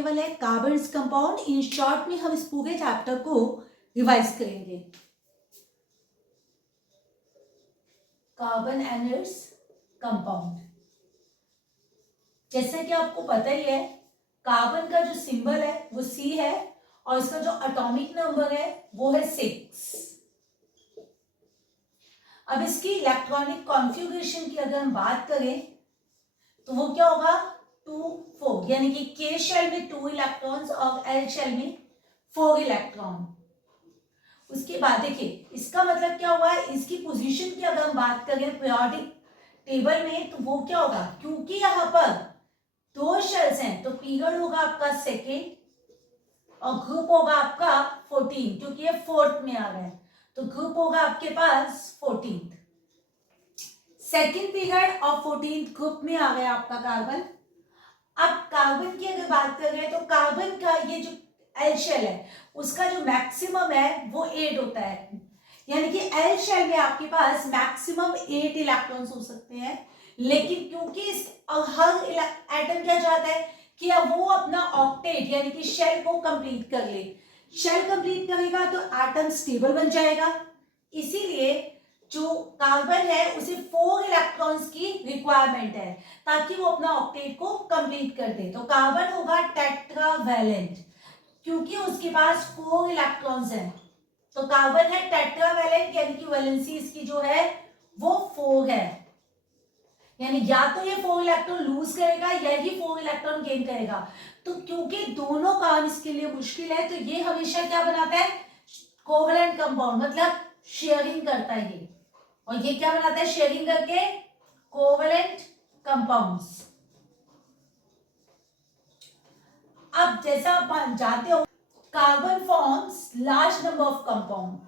करने वाले हैं कार्बन्स कंपाउंड। इन शॉर्ट में हम इस पूरे चैप्टर को रिवाइज करेंगे। कार्बन एनर्स कंपाउंड, जैसा कि आपको पता ही है कार्बन का जो सिंबल है वो C है और इसका जो एटॉमिक नंबर है वो है 6। अब इसकी इलेक्ट्रॉनिक कॉन्फ़िगरेशन की अगर हम बात करें तो वो क्या होगा 2 4, यानी कि K शेल में 2 इलेक्ट्रॉन्स और L शेल में 4 इलेक्ट्रॉन। उसके बाद देखिए इसका मतलब क्या हुआ, इसकी पोजीशन की अगर हम बात करें पीरियोडिक टेबल में तो वो क्या होगा, क्योंकि यहाँ पर 2 शेल्स हैं तो पीरियड होगा आपका सेकेंड और ग्रुप होगा आपका 14, क्योंकि ये 4th में आ गया है तो ग्रुप होगा आपके पास 14th, सेकेंड पीरियड और 14th ग्रुप में आ गया आपका कार्बन। अब कार्बन की अगर बात कर रहे हैं तो कार्बन का ये जो एल शेल है उसका जो मैक्सिमम है वो 8 होता है, यानी कि एल शेल में आपके पास मैक्सिमम 8 इलेक्ट्रॉन्स हो सकते हैं। लेकिन क्योंकि इस हर एटम क्या चाहता है कि अब वो अपना ऑक्टेट यानी कि शेल को कंप्लीट कर ले, शेल कंप्लीट करेगा तो एटम स्टेबल बन जाएगा। इसीलिए जो कार्बन है उसे 4 इलेक्ट्रॉन्स की रिक्वायरमेंट है ताकि वो अपना ऑक्टेट को कंप्लीट कर दे। तो कार्बन होगा टेट्रावैलेंट क्योंकि उसके पास 4 इलेक्ट्रॉन्स हैं। तो कार्बन है टेट्रावैलेंट यानी कि वैलेंसी इसकी जो है वो 4 है, यानी या तो ये 4 इलेक्ट्रॉन लूज करेगा या ही 4 इलेक्ट्रॉन गेन करेगा। तो क्योंकि दोनों काम इसके लिए मुश्किल है तो ये हमेशा क्या बनाता है, कोवलेंट कंपाउंड, मतलब शेयरिंग करता है ये, और ये क्या बनाता है शेयरिंग करके, कोवलेंट कंपाउंड्स। अब जैसा आप जानते हो carbon forms large number of compound,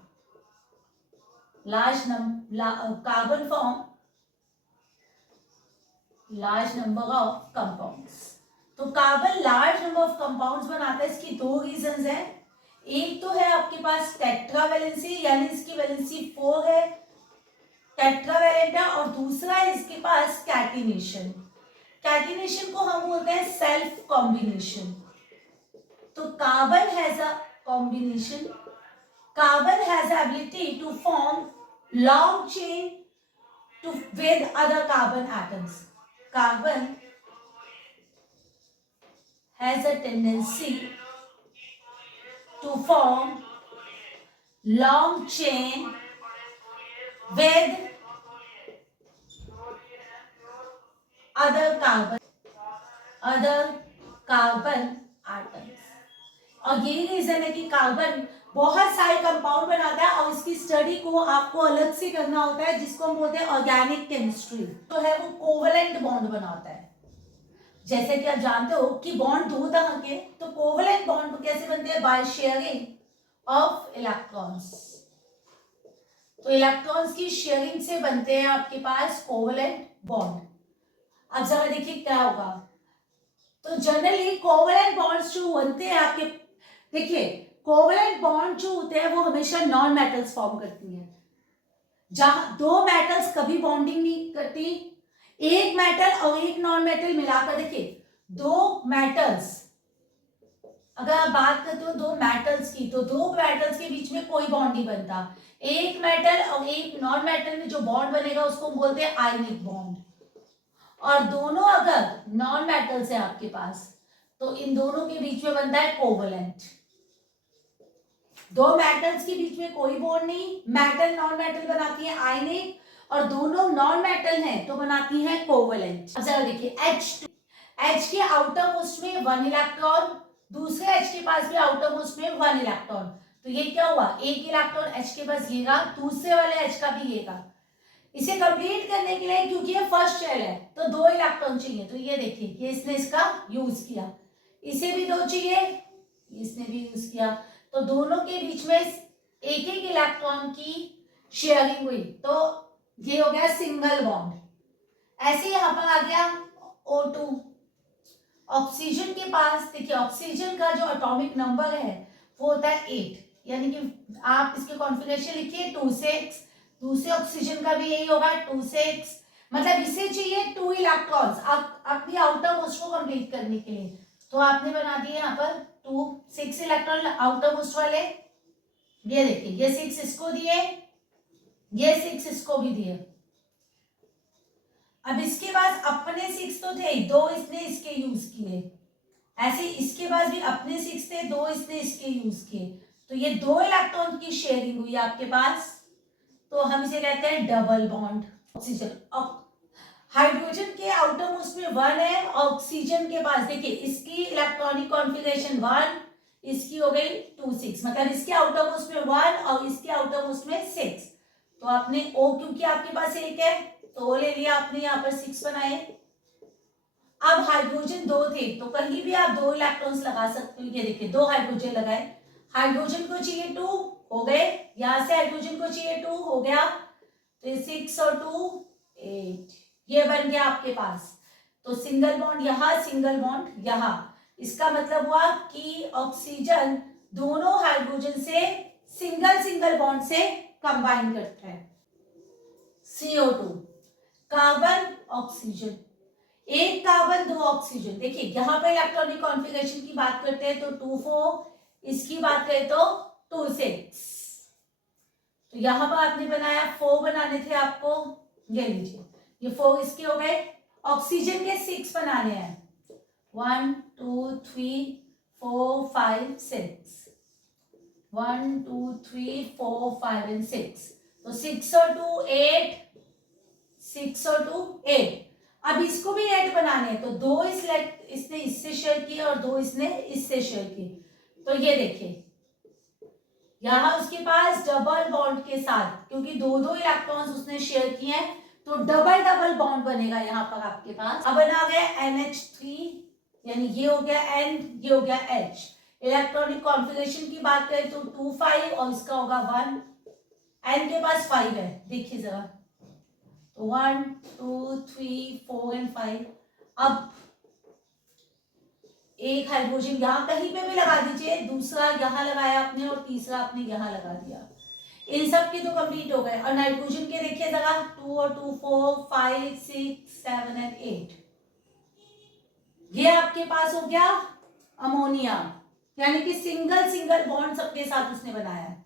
carbon form large number of compounds. तो carbon large number of compounds बनाता है, इसकी 2 रीजंस हैं। एक तो है आपके पास टेट्रावैलेंसी यानी इसकी वैलेंसी 4 है, टेट्रावैलेंट है, और दूसरा है इसके पास कैटिनेशन। कैटिनेशन को हम बोलते हैं सेल्फ कॉम्बिनेशन। तो carbon has a combination, carbon has ability to form long chain to with other carbon atoms. Carbon has a tendency to form long chain with other carbon atoms। और यही reason है कि carbon बहुत सारे compound बनाता है और इसकी स्टडी को आपको अलग से करना होता है जिसको हम बोलते हैं ऑर्गेनिक केमिस्ट्री। तो है वो कोवलेंट बॉन्ड बनाता है। जैसे कि आप जानते हो कि बॉन्ड 2 तरह के, तो कोवलेंट बॉन्ड कैसे बनते हैं, बाय शेयरिंग ऑफ इलेक्ट्रॉन्स। तो इलेक्ट्रॉन्स की शेयरिंग से बनते हैं आपके पास कोवलेंट बॉन्ड। अब जरा देखिए क्या होगा, तो जनरली कोवलेंट बॉन्ड्स जो बनते हैं आपके, देखिए कोवलेंट बॉन्ड जो होते हैं वो हमेशा नॉन मेटल्स फॉर्म करती हैं। जहां 2 मेटल्स कभी बॉन्डिंग नहीं करती, एक मेटल और एक नॉन मेटल मिलाकर देखिए 2 मेटल्स, अगर आप बात करते हो 2 मेटल्स की तो 2 मेटल्स के बीच में कोई बॉन्ड नहीं बनता। एक मेटल और एक नॉन मेटल में जो बॉन्ड बनेगा उसको हम बोलते हैं आयनिक बॉन्ड। और दोनों अगर नॉन मेटल्स है आपके पास तो इन दोनों के बीच में बनता है कोवलेंट। 2 मेटल्स के बीच में कोई बॉन्ड नहीं, मेटल नॉन मेटल बनाती है आयनिक, और दोनों नॉन मेटल हैं तो बनाती हैं कोवलेंट। अब जरा देखिए H के आउटर मोस्ट में 1 इलेक्ट्रॉन, दूसरे H के पास भी आउटर मोस्ट में 1 इलेक्ट्रॉन, तो ये क्या हुआ, एक इलेक्ट्रॉन H के पास येगा, दूसरे वाले H का भी येगा। इसे कंप्लीट करने के लिए क्योंकि ये फर्स्ट शेल है तो 2 इलेक्ट्रॉन चाहिए, तो ये देखिए कि इसने इसका यूज किया, इसे भी 2 चाहिए, इसने भी यूज किया, तो दोनों के बीच में एक एक इलेक्ट्रॉन की शेयरिंग हुई, तो ये हो गया सिंगल बॉन्ड। ऐसे यहां पर आ गया O2। ऑक्सीजन के पास देखिए ऑक्सीजन का जो एटॉमिक नंबर है वो होता है 8, यानी कि आप इसके कॉन्फ़िगरेशन लिखिए 2 6, दूसरे ऑक्सीजन का भी यही होगा 2 6, मतलब इसे चाहिए 2 इलेक्ट्रॉन्स अपनी आउटर मोस्ट को कंप्लीट करने के लिए, तो आपने बना दिए यहाँ पर 2 6 इलेक्ट्रॉन आउटर मोस्ट वाले, ये देखिए ये 6 इसको दिए, ये 6 इसको भी दिए। अब इसके बाद अपने 6 तो थे, 2 इसने इसके यूज किए, ऐसे इसके बाद भी अपने 6 थे, 2 इसने इसके यूज किए, तो ये 2 इलेक्ट्रॉन की शेयरिंग हुई आपके पास, तो हम इसे कहते हैं डबल बॉन्ड। ऑक्सीजन, हाइड्रोजन के आउटर मोस्ट में 1 है, ऑक्सीजन के पास देखिए इसकी इलेक्ट्रॉनिक कॉन्फ़िगरेशन 1, इसकी हो गई 2 6, मतलब इसके आउटर मोस्ट में 1 और इसके आउटर मोस्ट में 6, तो आपने O क्योंकि आपके पास एक है तो O ले लिया आपने, यहाँ पर 6 बनाए। अब हाइड्रोजन 2 थे तो कहीं भी आप 2 इलेक्ट्रॉन्स लगा सकते हो, ये देखिए 2 हाइड्रोजन लगाए, हाइड्रोजन को चाहिए 2 हो गए, यहां से हाइड्रोजन को चाहिए 2 हो गया, तो 6 और 2 8, ये बन गया आपके पास। तो सिंगल बॉन्ड यहां, सिंगल बॉन्ड यहां, इसका मतलब हुआ कि ऑक्सीजन दोनों हाइड्रोजन से सिंगल सिंगल बॉन्ड से कंबाइन करता है। CO2, कार्बन ऑक्सीजन, एक कार्बन 2 ऑक्सीजन, देखिए यहां पे इलेक्ट्रॉनिक कॉन्फ़िगरेशन की बात करते हैं तो 2 4, इसकी बात करें तो 2 6, तो यहां पर आपने बनाया 4 बनाने थे आपको, ये लीजिए ये 4 इसके हो गए, ऑक्सीजन के 6 बनाने हैं, 1 2 3 4 5 6, 1 2 3 4 5 एंड 6, तो 6 और 2 8, 6 और 2 8। अब इसको भी 8 बनाने हैं तो 2 इसने इससे शेयर किए और 2 इसने इससे शेयर किए, तो ये देखिए यहां उसके पास डबल बॉन्ड के साथ, क्योंकि 2 इलेक्ट्रॉन्स उसने शेयर किए हैं तो डबल डबल बॉन्ड बनेगा यहाँ पर आपके पास। अब बना गया NH3, यानी ये हो गया N, ये हो गया H। इलेक्ट्रॉनिक कॉन्फ़िगरेशन की बात करें तो 2 5 और इसका होगा 1, N के पास 5 है, देखिए जरा, तो 1 2 3 4 एंड 5। अब एक हाइड्रोजन यहाँ कहीं पे भी लगा दीजिए, दूसरा यहाँ लगाया आपने और तीसरा आपने यहाँ लगा दिया, इन सब के तो कंप्लीट हो गए। और नाइट्रोजन के देखिए जरा, 2 और 2 4 5 6 7 एंड 8, ये आपके पास हो गया अमोनिया, यानी कि सिंगल सिंगल बॉन्ड सबके साथ उसने बनाया है।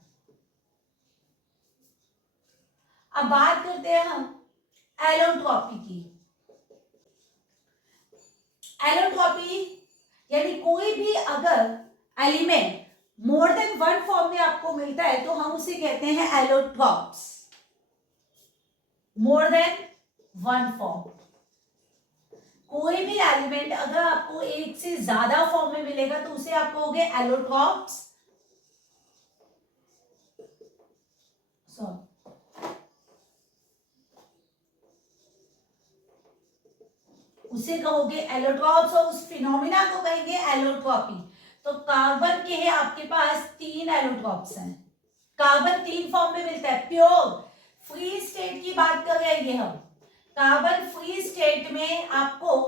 अब बात करते हैं हम एलोट्रॉपी की। एलोट्रॉपी यानी कोई भी अगर एलिमेंट मोर देन 1 फॉर्म में आपको मिलता है तो हम उसे कहते हैं एलोट्रॉप्स, मोर देन 1 फॉर्म। कोई भी एलिमेंट अगर आपको एक से ज्यादा फॉर्म में मिलेगा तो उसे आप कहोगे एलोट्रॉप्स, उसे कहोगे एलोट्रॉप्स और उस फिनोमिना को कहेंगे एलोट्रॉपी। तो कार्बन के है आपके पास 3 एलोट्रॉप्स हैं, कार्बन 3 फॉर्म में मिलता है। प्योर फ्री स्टेट की बात कर रहे हैं हम, कार्बन फ्री स्टेट में आपको,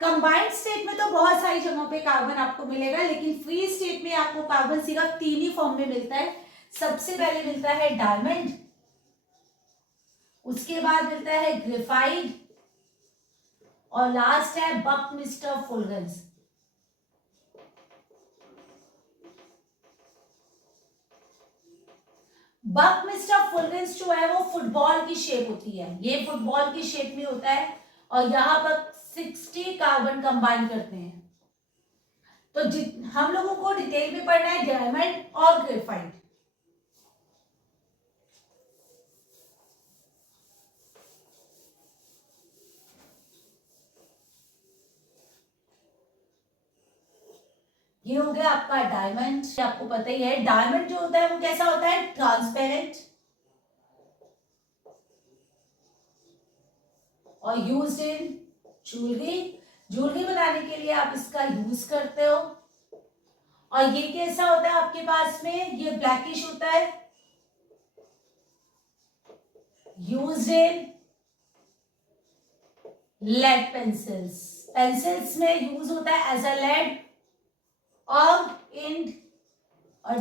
कंबाइंड स्टेट में तो बहुत सारी जगहों पे कार्बन आपको मिलेगा, लेकिन फ्री स्टेट में आपको कार्बन सिर्फ 3 ही फॉर्म में मिलता है। सबसे पहले मिलता है डायमंड, उसके बाद मिलता है ग्रेफाइट और लास्ट है बकमिस्टर फुल्गेंस। बकमिस्टर फुल्गेंस जो है वो फुटबॉल की शेप होती है, ये फुटबॉल की शेप में होता है और यहां पर 60 कार्बन कंबाइन करते हैं। तो हम लोगों को डिटेल में पढ़ना है डायमंड और ग्रेफाइट। ये हो गया आपका डायमंड, आपको पता ही है डायमंड जो होता है वो कैसा होता है, ट्रांसपेरेंट और यूज्ड इन ज्वेलरी, ज्वेलरी बनाने के लिए आप इसका यूज करते हो। और ये कैसा होता है आपके पास में, ये ब्लैकिश होता है, used in lead pencils, pencils में यूज होता है एज अ लेड और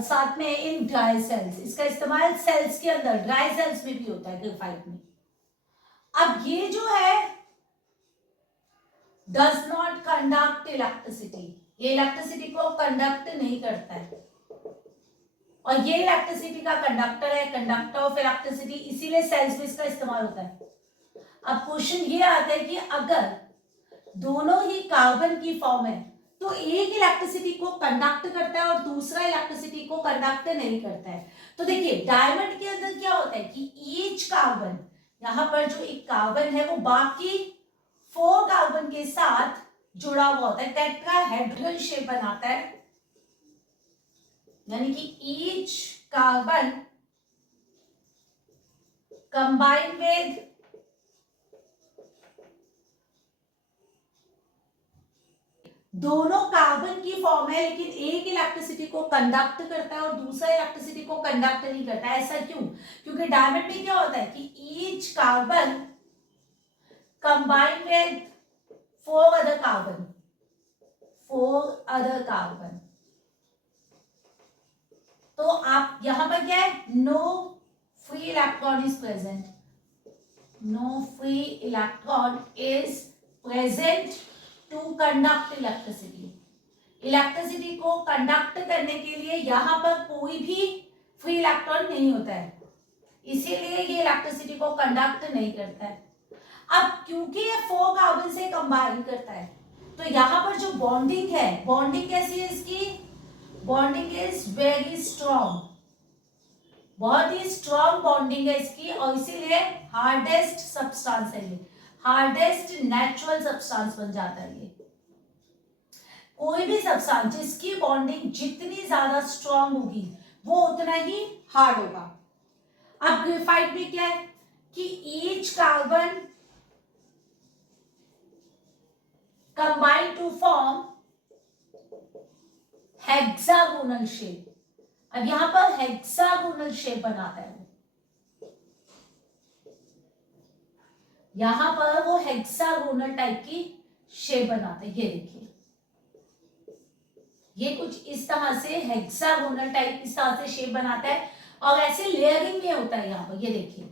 साथ में इन ड्राई सेल्स, इसका इस्तेमाल सेल्स के अंदर ड्राई सेल्स में भी होता है ग्रेफाइट में। अब ये जो है डज नॉट कंडक्ट इलेक्ट्रिसिटी, ये इलेक्ट्रिसिटी को कंडक्ट नहीं करता है, और ये इलेक्ट्रिसिटी का कंडक्टर है, कंडक्टर ऑफ इलेक्ट्रिसिटी, इसीलिए सेल्स में इसका इस्तेमाल होता है। अब क्वेश्चन ये आता है कि अगर दोनों ही कार्बन की फॉर्म है तो एक इलेक्ट्रिसिटी को कंडक्ट करता है और दूसरा इलेक्ट्रिसिटी को कंडक्ट नहीं करता है। तो देखिए डायमंड के अंदर क्या होता है कि ईच कार्बन, यहां पर जो एक कार्बन है वो बाकी 4 कार्बन के साथ जुड़ा हुआ होता है, टेट्राहेड्रल शेप बनाता है, यानी कि ईच कार्बन कंबाइन विद दोनों कार्बन की फॉर्म है, लेकिन एक इलेक्ट्रिसिटी को कंडक्ट करता है और दूसरा इलेक्ट्रिसिटी को कंडक्ट नहीं करता है। ऐसा क्यों? क्योंकि डायमंड में क्या होता है कि each carbon combine with 4 other carbon, 4 other carbon. तो आप यहां पर क्या है, no free electron is present, no free electron is present to conduct electricity. Electricity को कंडक्ट करने के लिए यहां पर कोई भी फ्री इलेक्ट्रॉन नहीं होता है, इसीलिए ये इलेक्ट्रिसिटी को कंडक्ट नहीं करता है। अब क्योंकि ये 4 कार्बन से कंबाइन करता है तो यहां पर जो बॉन्डिंग है, बॉन्डिंग कैसी है इसकी, बॉन्डिंग इज वेरी स्ट्रॉन्ग, बहुत ही स्ट्रॉन्ग बॉन्डिंग है इसकी, और इसीलिए हार्डेस्ट सब्सटेंस है ये, हार्डेस्ट नेचुरल सब्सटेंस बन जाता है ये। कोई भी सब्सटेंस जिसकी बॉन्डिंग जितनी ज्यादा स्ट्रॉन्ग होगी वो उतना ही हार्ड होगा। अब ग्रेफाइट में क्या है कि each carbon combine to form hexagonal shape. अब यहां पर हेक्सागोनल शेप बनाता है, यहां पर वो हेक्सागोनल टाइप की शेप बनाते हैं। ये देखिए, ये कुछ इस तरह से हेक्सागोनल टाइप इस तरह से शेप बनाता है, और ऐसे लेयरिंग में होता है यहां पर, ये देखिए।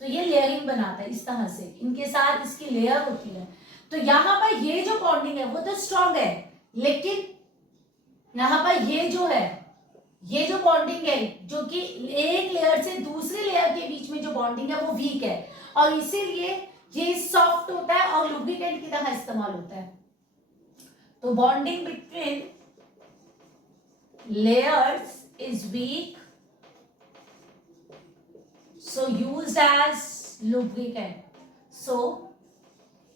तो ये लेयरिंग बनाता है इस तरह से, इनके साथ इसकी लेयर होती है। तो यहां पर ये जो बॉन्डिंग है वो तो स्ट्रॉन्ग है, लेकिन यहां पर ये जो है, ये जो बॉन्डिंग है जो कि एक लेयर से दूसरे लेयर के बीच में जो बॉन्डिंग है वो वीक है, और इसीलिए ये सॉफ्ट होता है और लुब्रिकेंट की तरह इस्तेमाल होता है। तो bonding between layers is weak, so used as lubricant, so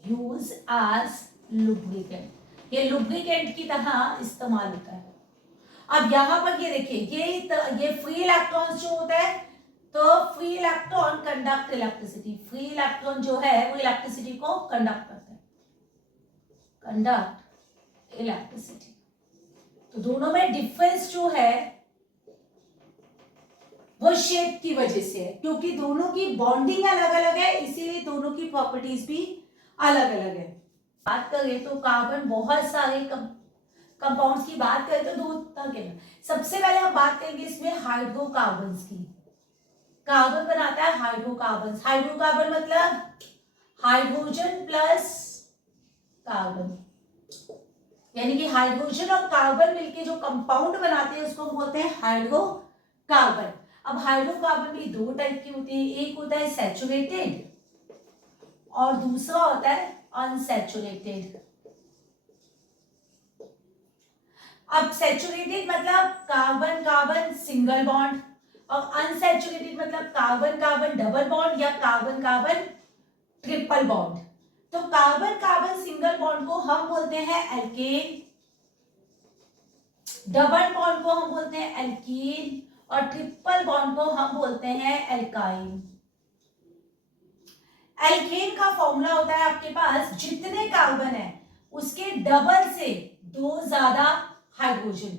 use as lubricant, ये lubricant की तरह इस्तेमाल होता है। अब यहां पर ये देखिए, ये फ्री इलेक्ट्रॉन जो होता है, तो free electron conduct electricity, free electron जो है वो इलेक्ट्रिसिटी को कंडक्ट करता है, कंडक्ट इलेक्ट्रिसिटी। तो दोनों में डिफरेंस जो है वो शेप की वजह से है, क्योंकि दोनों की बॉन्डिंग अलग अलग है, इसीलिए दोनों की प्रॉपर्टीज भी अलग अलग है। बात करें तो कार्बन बहुत सारे कंपाउंड्स की बात करें तो 2 तरह के, सबसे पहले हम बात करेंगे इसमें हाइड्रोकार्बन्स की। कार्बन बनाता है हाइड्रोकार्बन, हाइड्रोकार्बन मतलब हाइड्रोजन प्लस कार्बन, यानी कि हाइड्रोजन और कार्बन मिलके जो कंपाउंड बनाते हैं उसको हम बोलते हैं हाइड्रोकार्बन। अब हाइड्रोकार्बन भी 2 टाइप की होती है, एक होता है सैचुरेटेड और दूसरा होता है अनसैचुरेटेड। अब सैचुरेटेड मतलब कार्बन कार्बन सिंगल बॉन्ड, और अनसैचुरेटेड मतलब कार्बन कार्बन डबल बॉन्ड या कार्बन कार्बन ट्रिपल बॉन्ड। तो कार्बन कार्बन सिंगल बॉन्ड को हम बोलते हैं एल्केन, डबल बॉन्ड को हम बोलते हैं एल्कीन, और ट्रिपल बॉन्ड को हम बोलते हैं एल्काइन। एल्केन का फॉर्मूला होता है आपके पास, जितने कार्बन है उसके डबल से 2 ज्यादा हाइड्रोजन,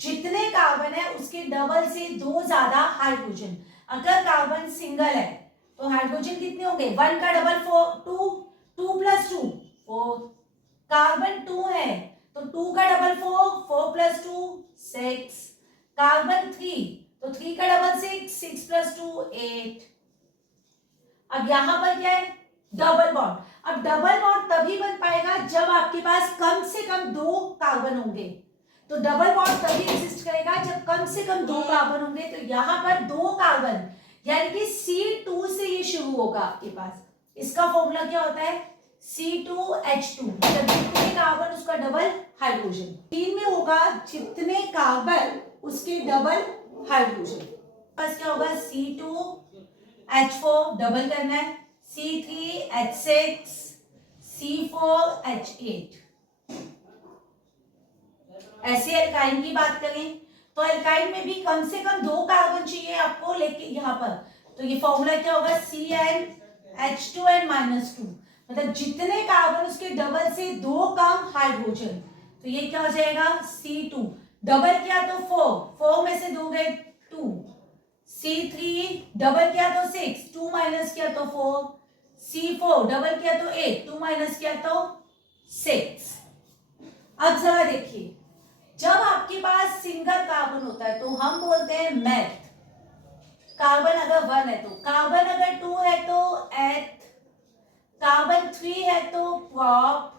जितने कार्बन है उसके डबल से 2 ज्यादा हाइड्रोजन। अगर कार्बन सिंगल है तो हाइड्रोजन कितने होंगे, 1 का डबल 4, 2, 2 प्लस 2 4, कार्बन 2 है तो 2 का डबल 4, 4 प्लस 2 6, कार्बन 3 तो 3 का डबल 6, 6 प्लस 2 8। अब यहाँ पर क्या है, डबल बॉन्ड। अब डबल बॉन्ड तभी बन पाएगा जब आपके पास कम से कम 2 कार्बन होंगे। तो डबल बॉन्ड तभी एग्जिस्ट करेगा जब कम से कम 2 कार्बन होंगे। तो यहाँ पर 2 कार्बन यानी कि C2 से ये शुरू होगा आपके पास। इसका फॉर्मूला क्या होता है, C2H2, मतलब जितने कार्बन उसका डबल हाइड्रोजन। 3 में होगा जितने कार्बन उसके डबल हाइड्रोजन। बस क्या होगा, C2H4 डबल करना है, C3H6, C4H8। ऐसे एल्काइन की बात करें तो एल्काइन में भी कम से कम 2 कार्बन चाहिए आपको, लेकिन यहाँ पर तो ये फॉर्मूला क्या होगा, CnH2n-2, मतलब जितने कार्बन उसके डबल से 2 कम हाइड्रोजन। तो ये क्या हो जाएगा, C2 डबल किया तो 4 में से 2 गए 2, C3 डबल किया तो 6, 2 माइनस किया तो 4, C4 डबल किया तो 8, 2 माइनस किया तो 6। अब जरा देखिए, जब आपके पास सिंगल कार्बन होता है तो हम बोलते हैं मेथ। कार्बन अगर 1 है तो, कार्बन अगर 2 है तो एथ, कार्बन 3 है तो प्रॉप,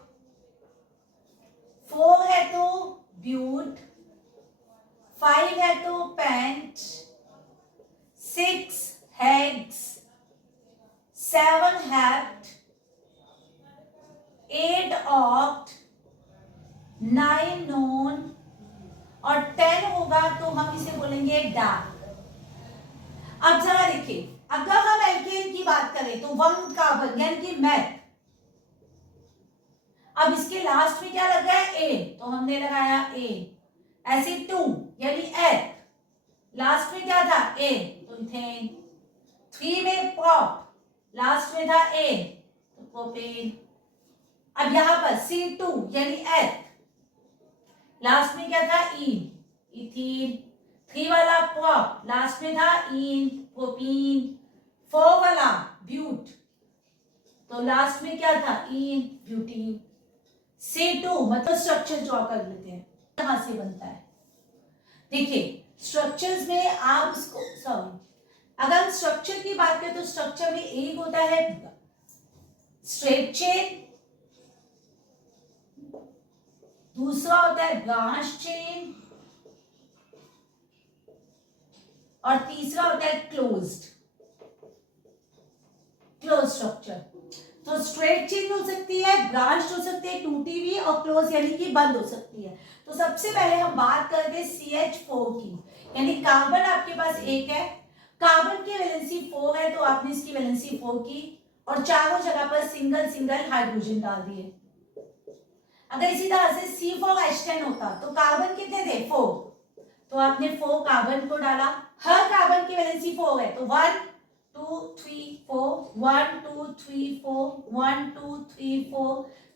4 है तो ब्यूट, 5 है तो pent, 6 hex, 7 hept, 8 oct, 9 non, और 10 होगा तो हम इसे बोलेंगे डा। अब जरा देखिए, अगर हम एल्केन की बात करें तो 1 कार्बन यानी कि मैथ। अब इसके लास्ट में क्या लगा है, ए, तो हमने लगाया ए। ऐसे 2 यानी एथ, लास्ट में क्या था, ए, तो इथेन। 3 में प्रॉप, लास्ट में था ए, तो प्रोपेन। अब यहां पर C2 यानी एथ, लास्ट में क्या था, इन, इथीन। 3 वाला प्रॉप, लास्ट में था इन, प्रोपीन। 4 वाला ब्यूट, तो लास्ट में क्या था, इन, ब्यूटीन। C2 मतलब स्ट्रक्चर ड्रॉ कर लेते हैं, कहां से बनता है। देखिए स्ट्रक्चर्स में आप इसको, सॉरी, अगर हम स्ट्रक्चर की बात करें तो स्ट्रक्चर में एक होता है स्ट्रेट चेन, दूसरा होता है ब्रांच चेन, और तीसरा होता है क्लोज्ड स्ट्रक्चर। तो स्ट्रेट चेन हो सकती है, ब्रांच हो सकती है, टूटी हुई, और क्लोज यानी कि बंद हो सकती है। तो सबसे पहले हम बात करते हैं CH4 की, यानी कार्बन आपके पास एक है, कार्बन की वैलेंसी 4 है तो आपने इसकी वैलेंसी 4 की, और चारों जगह पर सिंगल सिंगल हाइड्रोजन डाल दिए। अगर इसी तरह से C4H10 होता तो कार्बन कितने थे, 4, तो आपने 4 कार्बन को डाला। हर कार्बन की वैलेंसी 4 है तो 1 2 3 4, 1 2 3 4, 1 2 3 4,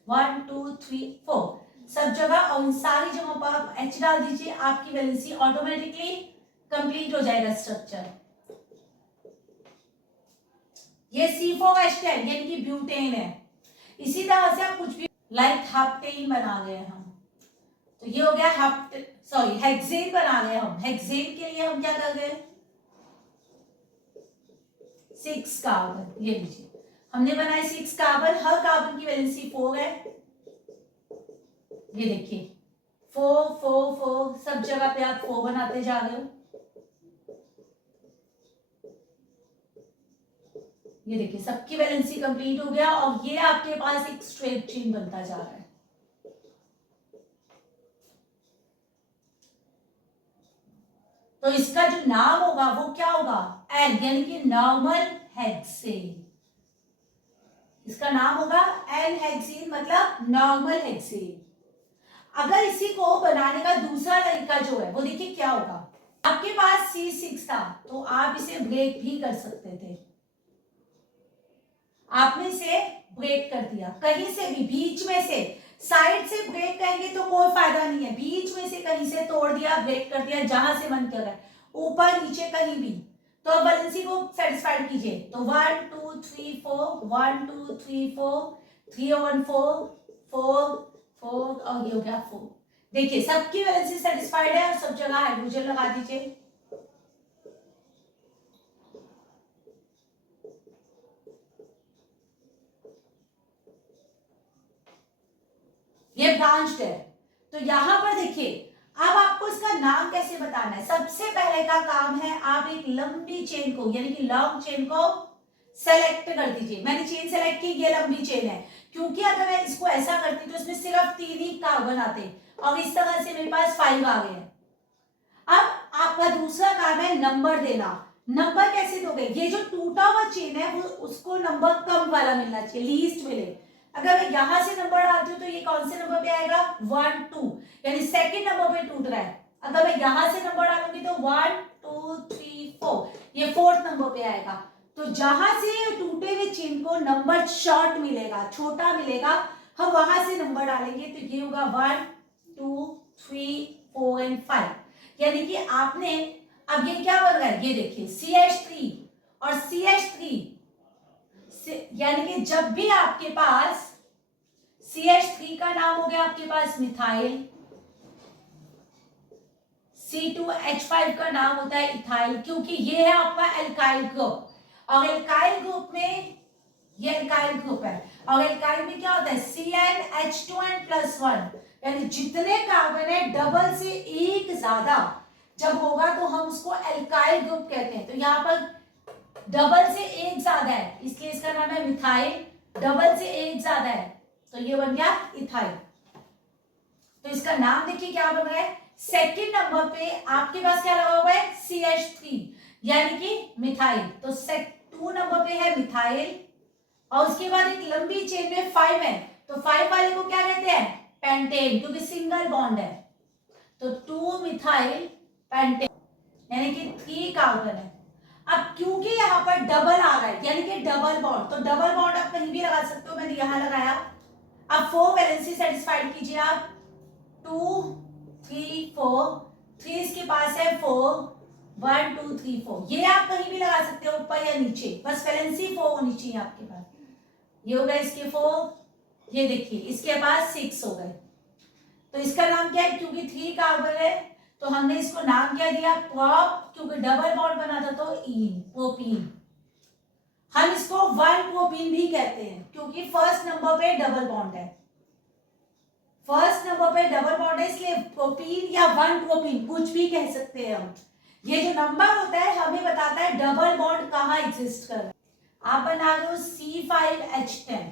1 2 3 4, सब जगह, और इन सारी जगहों पर आप H डाल दीजिए, आपकी वैलेंसी ऑटोमेटिकली कंप्लीट हो जाएगा स्ट्रक्चर। ये C4H10 यानी कि ब्यूटेन है। इसी तरह से आप कुछ भी लाइक हेप्टेन बना गए हम, तो ये हो गया हेक्सेन बना गए हम। हेक्सेन के लिए हम क्या कर गए, 6 कार्बन, ये लीजिए हमने बनाए 6 कार्बन, हर कार्बन की वैलेंसी 4 है। ये देखिए 4 4 4, सब जगह पे आप 4 बनाते जा रहे हो। ये देखिए सबकी वैलेंसी कंप्लीट हो गया, और ये आपके पास एक स्ट्रेट चेन बनता जा रहा है। तो इसका जो नाम होगा वो क्या होगा, एन, यानी कि नॉर्मल हेक्सेन। इसका नाम होगा एन हेक्सेन, मतलब नॉर्मल हेक्सेन। अगर इसी को बनाने का दूसरा तरीका जो है वो देखिए क्या होगा, आपके पास C6 था तो आप इसे ब्रेक भी कर सकते थे। आपने इसे ब्रेक कर दिया, कहीं से भी, बीच में से, साइड से ब्रेक करेंगे तो कोई फायदा नहीं है, बीच में से कहीं से तोड़ दिया, ब्रेक कर दिया, जहां से मन कर रहा है, ऊपर नीचे कहीं भी। तो अब वैलेंसी को सेटिस्फाइड कीजिए, तो 1 2 3 4, 1 2 3 4, 3 1 4 4 4, और ये हो गया 4। देखिए सबकी वैलेंसी सेटिस्फाइड है, और सब जगह हाइड्रोजन लगा दीजिए। ये ब्रांच्ड है। तो यहां पर देखिए, अब आपको इसका नाम कैसे बताना है। सबसे पहले का काम है, आप एक लंबी चेन को यानी कि लॉन्ग चेन को सेलेक्ट कर दीजिए। मैंने चेन सेलेक्ट की, ये लंबी चेन है, क्योंकि अगर मैं इसको ऐसा करती तो इसमें सिर्फ 3 ही कार्बन आते और इस तरह से मेरे पास 5 आ गए हैं। अब आपका दूसरा काम है नंबर देना। नंबर कैसे दोगे, ये जो टूटा हुआ चेन है वो उसको नंबर कम वाला मिलना चाहिए, लीस्ट मिले। अगर मैं यहां से नंबर डालती हूँ तो ये कौन से नंबर पे आएगा, 1 2, यानी सेकंड नंबर पे टूट रहा है। अगर मैं यहां से नंबर डालूंगी तो 1 2 3 4, ये फोर्थ नंबर पे आएगा। तो जहां से टूटे हुए चेन को नंबर शॉर्ट मिलेगा, छोटा मिलेगा, हम वहां से नंबर डालेंगे। तो ये होगा 1 2 3 4 एंड 5, यानी कि आपने, अब ये क्या बन रहा है, ये देखिए CH3 और CH3, यानी कि जब भी आपके पास CH3 का नाम हो गया आपके पास मिथाइल, C2H5 का नाम होता है इथाइल, क्योंकि ये है आपका एल्काइल ग्रुप। और एल्काइल ग्रुप में, ये एल्काइल ग्रुप है, और एल्काइल में क्या होता है, CnH2n+1, यानी जितने कार्बन है डबल से एक ज्यादा जब होगा तो हम उसको एल्काइल ग्रुप कहते हैं। तो यहाँ पर डबल से एक ज्यादा है, इसलिए इसका नाम है मिथाइल। डबल से एक ज्यादा है तो ये बन गया इथाइल। तो इसका नाम देखिए क्या बन रहा है, सेकंड नंबर पे आपके पास क्या लगा हुआ है, CH3, यानी कि मिथाइल। तो 2 नंबर पे है मिथाइल, और उसके बाद एक लंबी चेन में 5 है, तो 5 वाले को क्या कहते हैं, पेंटेन, क्योंकि सिंगल बॉन्ड है। तो 2 मिथाइल पेंटेन, यानी कि 3 कार्बन है। अब क्योंकि यहाँ पर डबल आ रहा है, यानी कि डबल बॉन्ड, तो डबल बॉन्ड आप कहीं भी लगा सकते हो, मैंने यहां लगाया। अब 4 वैलेंसी सेटिस्फाइड कीजिए आप, 2 3 4, 3 इसके पास है 4, 1 2 3 4, ये आप कहीं भी लगा सकते हो, ऊपर या नीचे, बस वैलेंसी 4 होनी चाहिए आपके पास। ये हो गए इसके 4, ये देखिए इसके पास 6 हो गए। तो इसका नाम क्या है, क्योंकि 3 कार्बन है तो हमने इसको नाम क्या दिया, प्रोप, क्योंकि डबल बॉन्ड बना था तो इन, प्रोपीन। हम इसको 1 प्रोपीन भी कहते हैं, क्योंकि फर्स्ट नंबर पे डबल बॉन्ड है, फर्स्ट नंबर पे डबल बॉन्ड है, इसलिए प्रोपीन या 1 प्रोपीन कुछ भी कह सकते हैं हम। ये जो नंबर होता है हमें बताता है डबल बॉन्ड कहाँ एग्जिस्ट कर रहा है। आप बना रहे हो C5H10,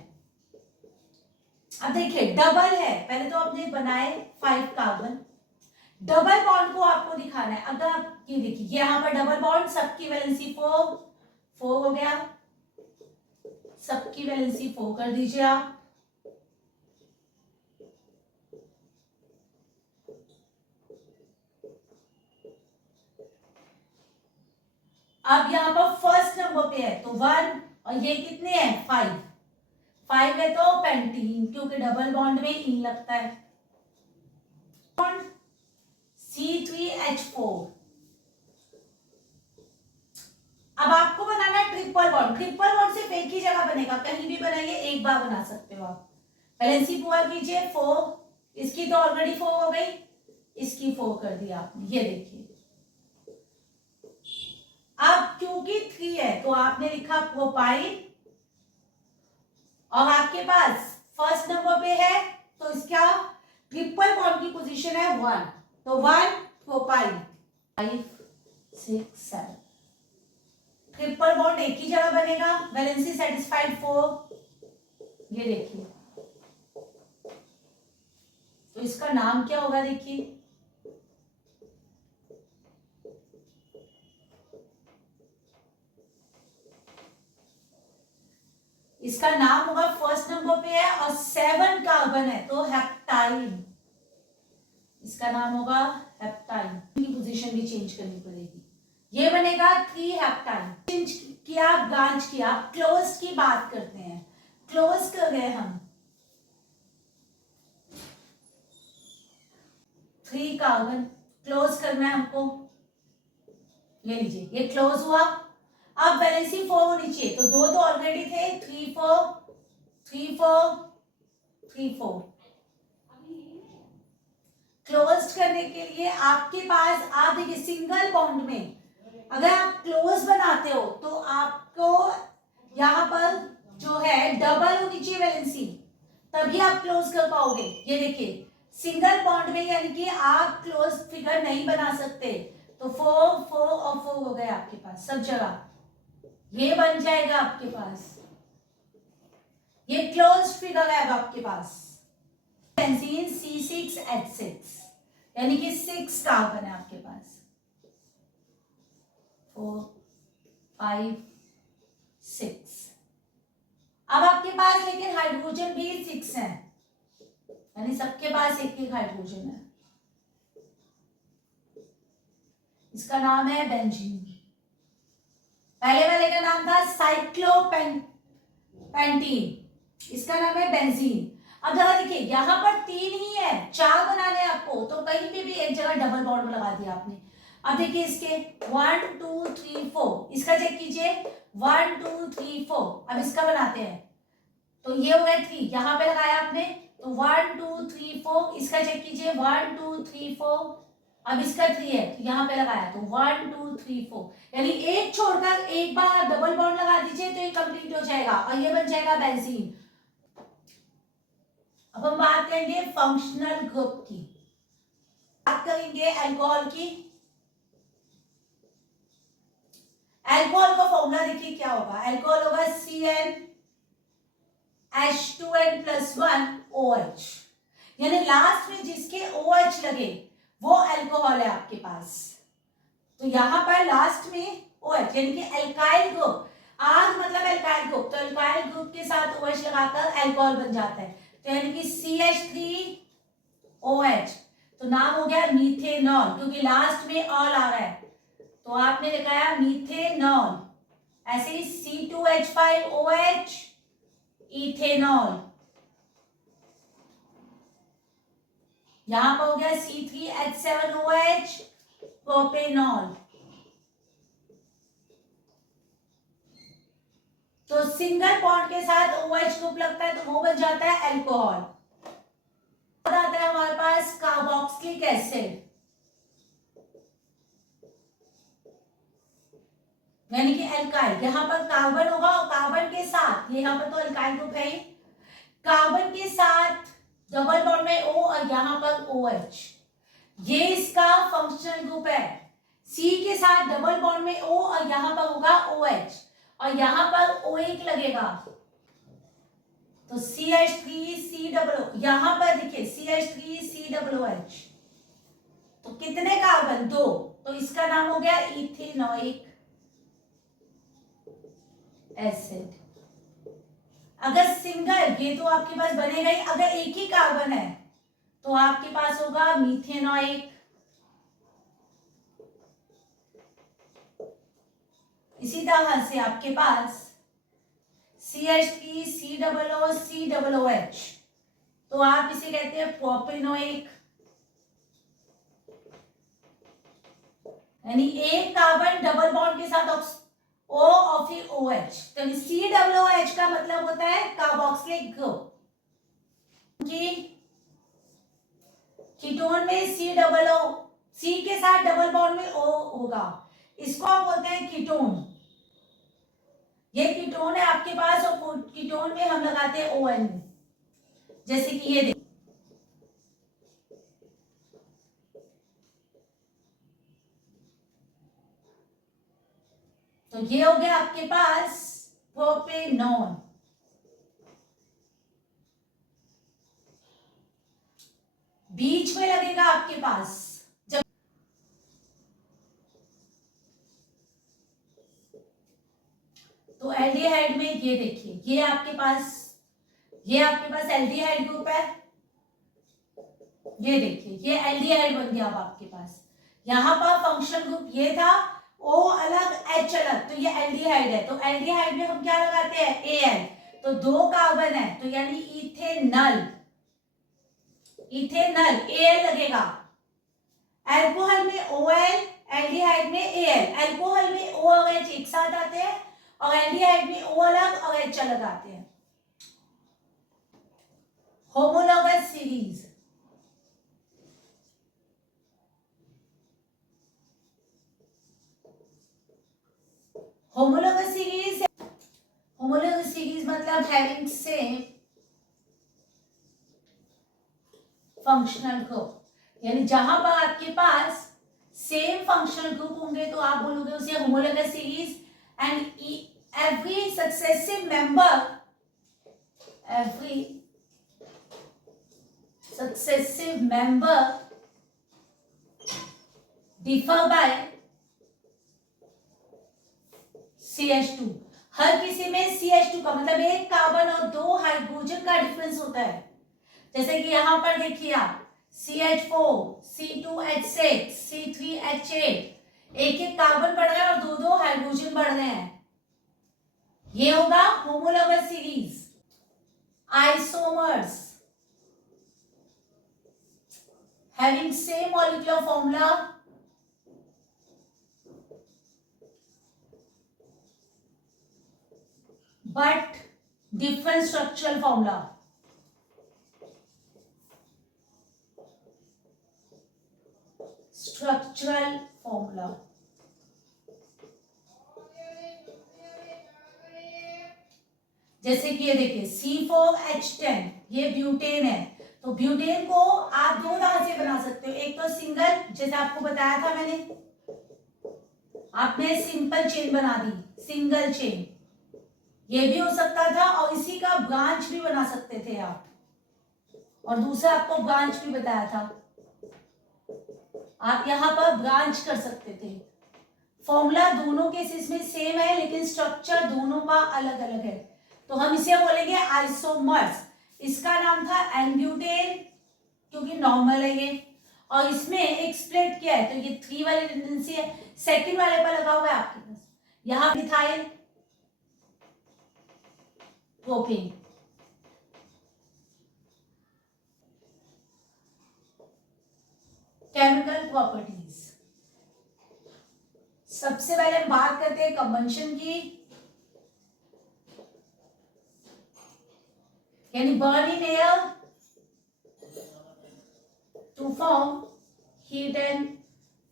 अब देखिए डबल है, पहले तो आपने बनाए 5 कार्बन, डबल बॉन्ड को आपको दिखाना है। अगर आप ये देखिए यहाँ पर डबल बॉन्ड, सबकी वैलेंसी 4 हो गया, सबकी वैलेंसी 4 कर दीजिए आप। अब यहाँ पर फर्स्ट नंबर पे है तो 1, और ये कितने हैं 5 है तो पेंटीन, क्योंकि डबल बॉन्ड में इन लगता है। C3H4, अब आपको बनाना है ट्रिपल बॉन्ड। ट्रिपल बॉन्ड सिर्फ एक ही जगह बनेगा, कहीं भी बनाइए, एक बार बना सकते हो आप। वैलेंसी पूरा कीजिए 4, इसकी तो ऑलरेडी 4 हो गई, इसकी 4 कर दिया आपने, ये देखिए। अब क्योंकि 3 है तो आपने लिखा प्रोपाइल, और आपके पास फर्स्ट नंबर पे है तो इसका ट्रिपल बॉन्ड की पोजीशन है 1, तो 1 प्रोपाइल, 5 6 7, ट्रिपल बॉन्ड एक ही जगह बनेगा, वैलेंसी सेटिस्फाइड 4, ये देखिए। तो इसका नाम क्या होगा देखिए, इसका नाम होगा, फर्स्ट नंबर पे है और 7 कार्बन है तो हेप्टाइन, इसका नाम होगा हेप्टाइन। की पोजीशन भी चेंज करनी पड़ेगी, ये बनेगा 3 हेप्टाइन। चेंज किया, ब्रांच किया, क्लोज की बात करते हैं, क्लोज कर गए हम, 3 कार्बन क्लोज करना है हमको, ये लीजिए ये क्लोज हुआ। अब वैलेंसी 4 होनी चाहिए, तो 2 तो ऑलरेडी थे, 3 4 3 4 3 4। क्लोज करने के लिए आपके पास, आप देखिए सिंगल बॉन्ड में अगर आप क्लोज बनाते हो तो आपको यहाँ पर जो है डबल होनी चाहिए वैलेंसी, तभी आप क्लोज कर पाओगे। ये देखिए सिंगल बॉन्ड में यानी कि आप क्लोज फिगर नहीं बना सकते, तो 4 4 और 4 हो गए आपके पास सब जगह, ये बन जाएगा आपके पास, ये क्लोज फिगर है आपके पास। बेंजीन C6H6 यानी कि 6 कार्बन है आपके पास, 4 5 6। अब आपके पास लेकिन हाइड्रोजन भी 6 है, यानी सबके पास एक एक हाइड्रोजन है। इसका नाम है बेंजीन। पहले वाले का नाम था साइक्लोपेंटीन, इसका नाम है बेंजीन। अब जरा देखिए यहाँ पर 3 ही है, 4 बनाने हैं आपको, तो कहीं पे भी एक जगह डबल बॉन्ड लगा दिया आपने। अब देखिए इसके 1 2 3 4, इसका चेक कीजिए 1 2 3 4। अब इसका बनाते हैं, तो ये हो गया 3, यहाँ पे लगाया आपने, तो 1 2 3 4। इसका चेक कीजिए 1 2 3 4। अब इसका 3 है, तो यहाँ पे लगाया, तो 1 2 3 4, यानी एक छोड़कर एक बार डबल बॉन्ड लगा दीजिए तो ये कंप्लीट हो जाएगा और ये बन जाएगा बेंजीन। अब हम बात करेंगे फंक्शनल ग्रुप की, बात करेंगे अल्कोहल की। अल्कोहल का फॉर्मूला देखिए क्या होगा, अल्कोहल होगा CnH2n+1OH, यानी लास्ट में जिसके OH लगे वो अल्कोहल है आपके पास। तो यहां पर लास्ट में OH यानी कि अल्काइल ग्रुप, आर मतलब अल्काइल ग्रुप, तो अल्काइल ग्रुप के साथ OH लगाकर अल्कोहल बन जाता है, तो यानी कि CH3OH, तो नाम हो गया मीथेनॉल, क्योंकि लास्ट में ऑल आ रहा है तो आपने लिखाया मीथेनॉल। ऐसे ही C2H5OH इथेनॉल, यहां पर हो गया C3H7OH प्रोपेनॉल। तो सिंगल बॉन्ड के साथ OH ग्रुप लगता है तो वो बन जाता है अल्कोहल। आता है हमारे पास कार्बोक्सिलिक एसिड, यानी कि अल्काइल। यहां पर कार्बन होगा और कार्बन के साथ, यहां पर तो अल्काइल ग्रुप है, कार्बन के साथ डबल बॉन्ड में O और यहां पर OH, ये इसका फंक्शनल ग्रुप है। C के साथ डबल बॉन्ड में O और यहां पर होगा OH और यहां पर O1 लगेगा, तो CH3COO, यहां पर देखिए CH3COOH, तो कितने कार्बन, 2, तो इसका नाम हो गया इथेनोइक एसिड। अगर सिंगल, ये तो आपके पास बनेगा ही, अगर एक ही कार्बन है तो आपके पास होगा मीथेनोइक। इसी तरह से आपके पास CH3COOH, तो आप इसे कहते हैं प्रोपेनोइक, यानी एक कार्बन डबल बॉन्ड के साथ O और फिर OH, तो COOH का मतलब होता है कार्बोक्सिलिक ग्रुप। कीटोन में C के साथ डबल बॉन्ड में O होगा, इसको आप बोलते हैं कीटोन। ये कीटोन है आपके पास और कीटोन में हम लगाते हैं ON, जैसे कि ये देखिए, तो ये हो गया आपके पास प्रोपेनॉन। बीच में लगेगा आपके पास, जब तो एल्डिहाइड में ये देखिए, ये आपके पास एल्डिहाइड ग्रुप है, ये देखिए ये एल्डिहाइड बन गया अब आपके पास। यहां पर फंक्शनल ग्रुप ये था, O अलग H अलग, तो ये एल्डिहाइड है, तो एल्डिहाइड में हम क्या लगाते हैं Al, तो 2 कार्बन है तो यानी इथेनल, Al लगेगा। अल्कोहल में OL, एल्डिहाइड में Al, अल्कोहल में O और H एक साथ आते हैं और एल्डिहाइड में O अलग और H अलग आते हैं। होमोलॉगस सीरीज, होमोलॉगस सीरीज मतलब हैविंग सेम फंक्शनल ग्रुप, यानी जहां पर आपके पास सेम फंक्शनल ग्रुप होंगे तो आप बोलोगे उसे homologous series, and every successive member differ by CH2। हर किसी में CH2 का मतलब एक कार्बन और दो हाइड्रोजन का डिफरेंस होता है। जैसे कि यहां पर देखिए आप CH4, C2H6, C3H8, एक एक कार्बन बढ़ रहा है और दो दो हाइड्रोजन बढ़ रहे हैं, ये होगा homologous series. Isomers having same molecular formula but different structural formula। Structural formula, जैसे कि ये देखिए C4H10, ये ब्यूटेन है, तो ब्यूटेन को आप दो तरह से बना सकते हो। एक तो सिंगल, जैसे आपको बताया था मैंने, आपने सिंपल चेन बना दी, सिंगल चेन, ये भी हो सकता था, और इसी का ब्रांच भी बना सकते थे आप, और दूसरा आपको ब्रांच भी बताया था, आप यहां पर ब्रांच कर सकते थे। फॉर्मूला दोनों केसेस में सेम है, लेकिन स्ट्रक्चर दोनों का अलग अलग है, तो हम इसे बोलेंगे आइसोमर्स। इसका नाम था एन-ब्यूटेन क्योंकि नॉर्मल है ये, और इसमें एक स्प्लिट किया है, तो ये 3 वाली टेंडेंसी है, सेकंड वाले पर लगा हुआ है आपके पास, यहां मिथाइल प्रोपेन। केमिकल प्रॉपर्टीज, सबसे पहले हम बात करते हैं कंबंशन की, यानी burn in air to form heat and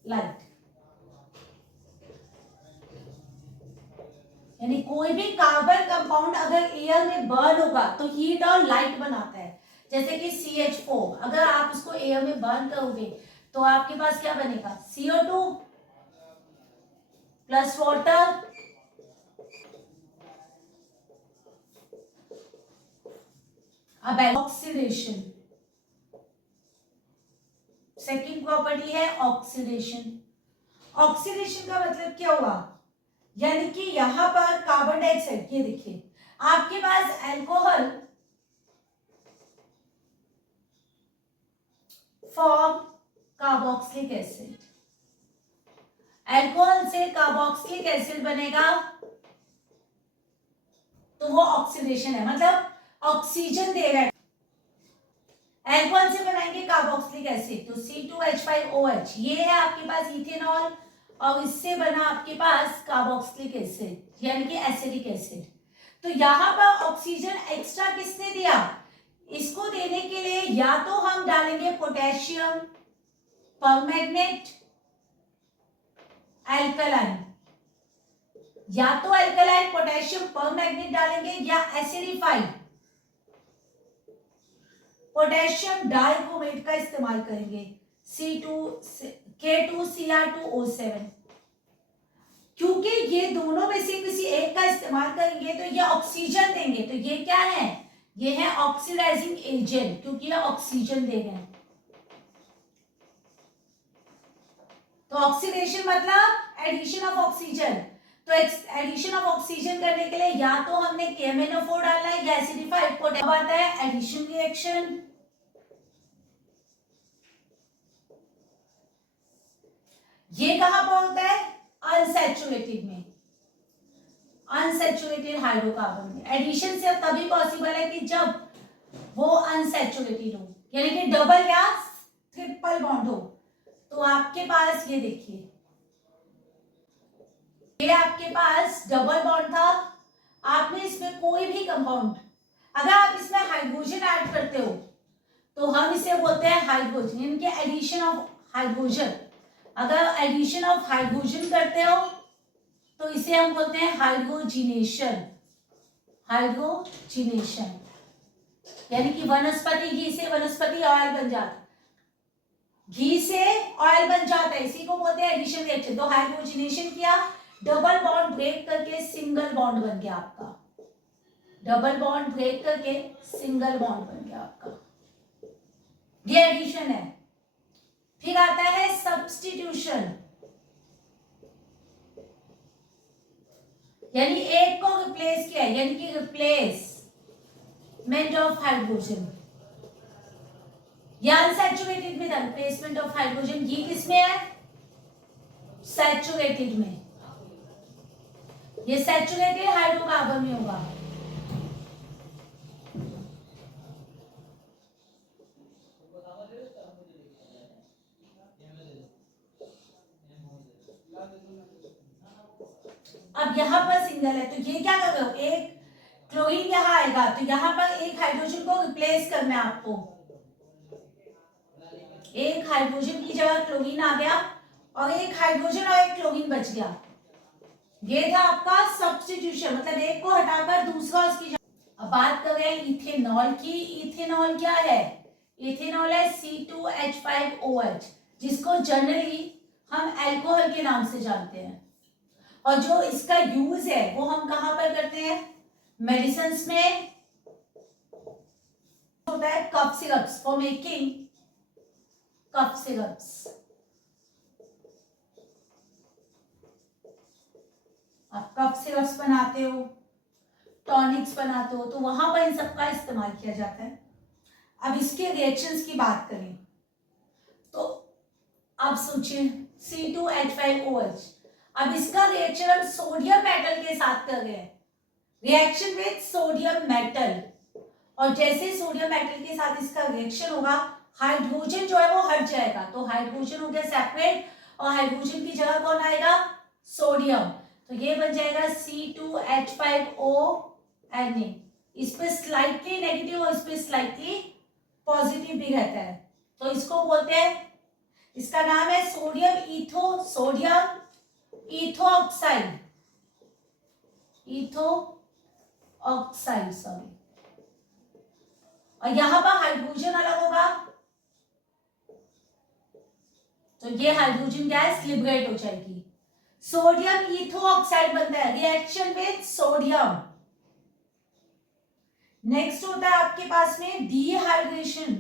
light. यानी कोई भी कार्बन कंपाउंड अगर एयर में बर्न होगा तो हीट और लाइट बनाता है। जैसे कि CH4, अगर आप उसको एयर में बर्न करोगे तो आपके पास क्या बनेगा, CO2 प्लस वाटर, अब ऑक्सीडेशन, सेकंड प्रॉपर्टी है ऑक्सीडेशन। ऑक्सीडेशन का मतलब क्या हुआ, यानी कि यहां पर कार्बन डाइऑक्साइड, ये देखिए आपके पास alcohol form carboxylic acid, alcohol से कार्बोक्सिलिक एसिड बनेगा तो वो ऑक्सीडेशन है, मतलब ऑक्सीजन दे रहा है। अल्कोहल से बनाएंगे कार्बोक्सिलिक एसिड तो C2H5OH, ये है आपके पास इथेनॉल, और इससे बना आपके पास कार्बोक्सिलिक एसिड यानी कि एसिडिक एसिड। तो यहां पर ऑक्सीजन एक्स्ट्रा किसने दिया, इसको देने के लिए या तो हम डालेंगे पोटेशियम परमैंगनेट अल्कलाइन, या तो अल्कलाइन पोटेशियम परमैंगनेट डालेंगे, या एसिडिफाइड पोटेशियम डाइक्रोमेट का इस्तेमाल करेंगे K2Cr2O7। क्योंकि ये दोनों में से किसी एक का इस्तेमाल करेंगे तो ये ऑक्सीजन देंगे, तो ये क्या है, ये है ऑक्सीडाइजिंग एजेंट, क्योंकि ये ऑक्सीजन दे रहे हैं। तो ऑक्सीडेशन मतलब एडिशन ऑफ ऑक्सीजन, तो एडिशन ऑफ ऑक्सीजन करने के लिए या तो हमने KMnO4 डालना है या एसिडिफाइड पोटेशियम। अब आता है एडिशन रिएक्शन, ये कहां पर होता है, अनसैचुरेटेड में, अनसैचुरेटेड हाइड्रोकार्बन में। एडिशन से तभी पॉसिबल है कि जब वो अनसैचुरेटेड हो, यानी कि डबल या ट्रिपल बॉन्ड हो। तो आपके पास ये देखिए, ये आपके पास डबल बॉन्ड था, आपने इसमें कोई भी कंपाउंड, अगर आप इसमें हाइड्रोजन ऐड करते हो तो हम इसे बोलते हैं हाइड्रोजन, यानी कि एडिशन ऑफ हाइड्रोजन। अगर एडिशन ऑफ हाइड्रोजन करते हो तो इसे हम बोलते हैं हाइड्रोजिनेशन, हाइड्रोजिनेशन, यानी कि वनस्पति घी से वनस्पति ये ऑयल बन जाता है, घी से ऑयल बन जाता है, इसी को बोलते हैं एडिशन रिएक्शन। तो हाइड्रोजनेशन किया, डबल बॉन्ड ब्रेक करके सिंगल बॉन्ड बन गया आपका, डबल बॉन्ड ब्रेक करके सिंगल बॉन्ड बन गया आपका, ये एडिशन है। फिर आता है सब्स्टिट्यूशन, यानी एक को रिप्लेस किया, यानी कि रिप्लेसमेंट ऑफ हाइड्रोजन, या अनसैचुरेटेड में था रिप्लेसमेंट ऑफ हाइड्रोजन, ये किसमें है, सैचुरेटेड में, ये सैचुरेटेड हाइड्रोकार्बन में होगा। अब यहां पर सिंगल है, तो ये क्या कर रहे हो, एक क्लोरीन यहां आएगा, तो यहां पर एक हाइड्रोजन को रिप्लेस करना है आपको, एक हाइड्रोजन की जगह क्लोरीन आ गया और एक हाइड्रोजन और एक क्लोरीन बच गया, ये था आपका सब्स्टिट्यूशन, मतलब एक को हटाकर दूसरा उसकी जगह। अब बात कर रहे हैं इथेनॉल की। इथेनॉल क्या है, इथेनॉल है C2H5OH, जिसको जनरली हम अल्कोहल के नाम से जानते हैं, और जो इसका यूज है वो हम कहां पर करते हैं, मेडिसिन में होता है cough syrups, for making cough syrups. आप कफ सिरप्स बनाते हो, टॉनिक्स बनाते हो, तो वहां पर इन सब का इस्तेमाल किया जाता है। अब इसके रिएक्शंस की बात करें तो आप सोचिए C2H5OH, अब इसका रिएक्शन हम सोडियम मेटल के साथ कर रहे हैं, रिएक्शन विद सोडियम मेटल, और जैसे सोडियम मेटल के साथ इसका रिएक्शन होगा, हाइड्रोजन जो है वो हट जाएगा, तो हाइड्रोजन हो गया सेपरेट, और हाइड्रोजन की जगह कौन आएगा, सोडियम, तो ये बन जाएगा C2H5O, इस पे स्लाइटली नेगेटिव और इस पे स्लाइटली पॉजिटिव भी रहता है, तो इसको बोलते हैं, इसका नाम है सोडियम इथोऑक्साइड, सॉरी, और यहां पर हाइड्रोजन अलग होगा, तो ये हाइड्रोजन गैस लिबरेट हो जाएगी, सोडियम इथोऑक्साइड बनता है, रिएक्शन विद सोडियम। नेक्स्ट होता है आपके पास में डिहाइड्रेशन।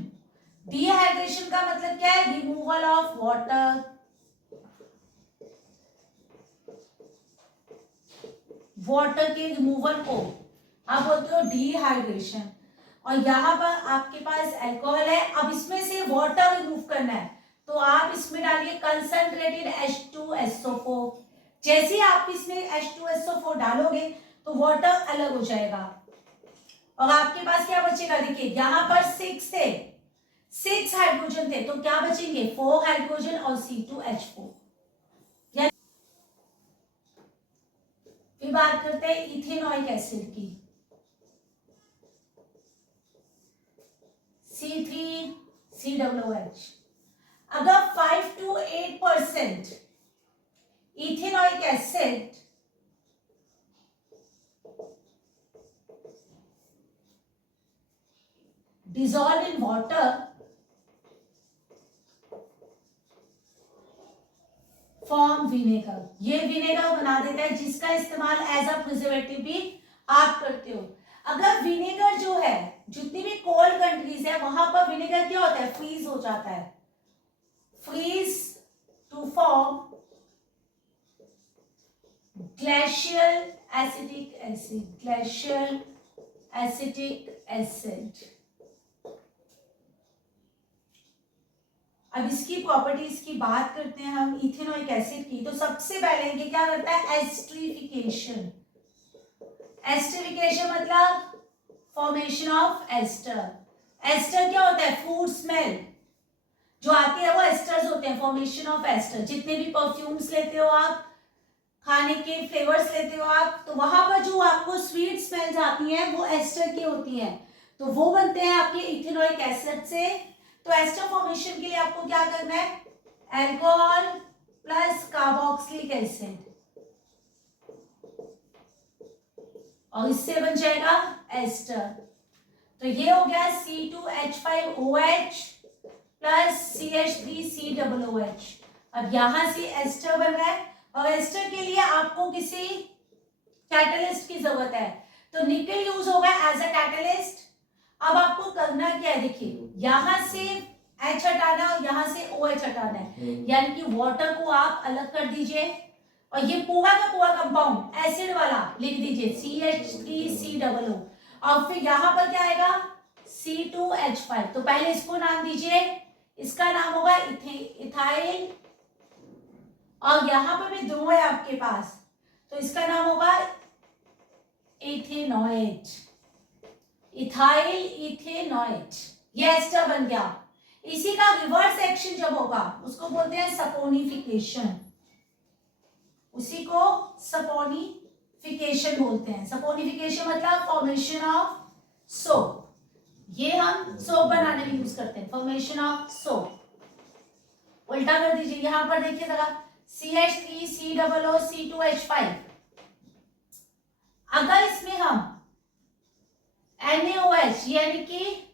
डिहाइड्रेशन का मतलब क्या है, रिमूवल ऑफ वाटर, वाटर के रिमूवल को आप बोलते हो डिहाइड्रेशन, और यहां पर आपके पास अल्कोहल है, अब इसमें से वाटर रिमूव करना है, तो आप इसमें डालिए कंसंट्रेटेड H2SO4, जैसे आप इसमें H2SO4 डालोगे तो वाटर अलग हो जाएगा, और आपके पास क्या बचेगा, देखिए यहां पर 6 थे, 6 हाइड्रोजन थे, तो क्या बचेंगे 4 हाइड्रोजन और C2H4। फिर बात करते हैं इथेनॉइक एसिड की, C3COOH, अगर 5 to 8% ethanoic acid dissolve in water, form vinegar, ये विनेगर बना देता है, जिसका इस्तेमाल एज अ प्रिजर्वेटिव भी आप करते हो। अगर विनेगर जो है, जितनी भी कोल्ड कंट्रीज है वहां पर विनेगर क्या होता है, फ्रीज हो जाता है, freeze to form glacial acetic acid, glacial acetic acid. अब इसकी प्रॉपर्टीज की बात करते हैं हम इथेनॉइक एसिड की, तो सबसे पहले ये क्या करता है, एस्टरिफिकेशन। एस्टरिफिकेशन मतलब फॉर्मेशन ऑफ एस्टर। एस्टर क्या होता है, फूड स्मेल जो आती है वो एस्टर्स होते हैं, फॉर्मेशन ऑफ एस्टर। जितने भी परफ्यूम्स लेते हो आप, खाने के फ्लेवर्स लेते हो आप, तो वहां पर जो आपको स्वीट स्मेल्स आती हैं वो एस्टर की होती हैं, तो वो बनते हैं आपके इथेनॉइक एसिड से। तो एस्टर फॉर्मेशन के लिए आपको क्या करना है, अल्कोहल प्लस कार्बोक्सिलिक एसिड, और इससे बन जाएगा एस्टर। तो ये हो गया C2H5OH प्लस CH3COOH। अब यहां से एस्टर बन रहा है और एस्टर के लिए आपको किसी कैटलिस्ट की जरूरत है, तो निकल यूज होगा एज अ कैटलिस्ट। अब आपको करना क्या है, देखिए यहां से H हटाना और यहां से OH हटाना है, यानी कि वाटर को आप अलग कर दीजिए और ये पूरा का पूरा कंपाउंड एसिड वाला लिख दीजिए CH3COO। और फिर यहां पर क्या आएगा C2H5। तो पहले इसको नाम दीजिए, इसका नाम होगा इथाइल, और यहां पर भी दो है आपके पास, तो इसका नाम होगा इथेनॉएट, इथाइल इथेनॉएट। ये एस्टर बन गया। इसी का रिवर्स एक्शन जब होगा उसको बोलते हैं सपोनिफिकेशन, उसी को सपोनिफिकेशन बोलते हैं। सपोनिफिकेशन मतलब फॉर्मेशन ऑफ सोप, ये हम सोप बनाने में यूज करते हैं, फॉर्मेशन ऑफ सोप। उल्टा कर दीजिए, यहां पर देखिए जरा CH3COO C2H5। अगर इसमें हम NaOH यानी कि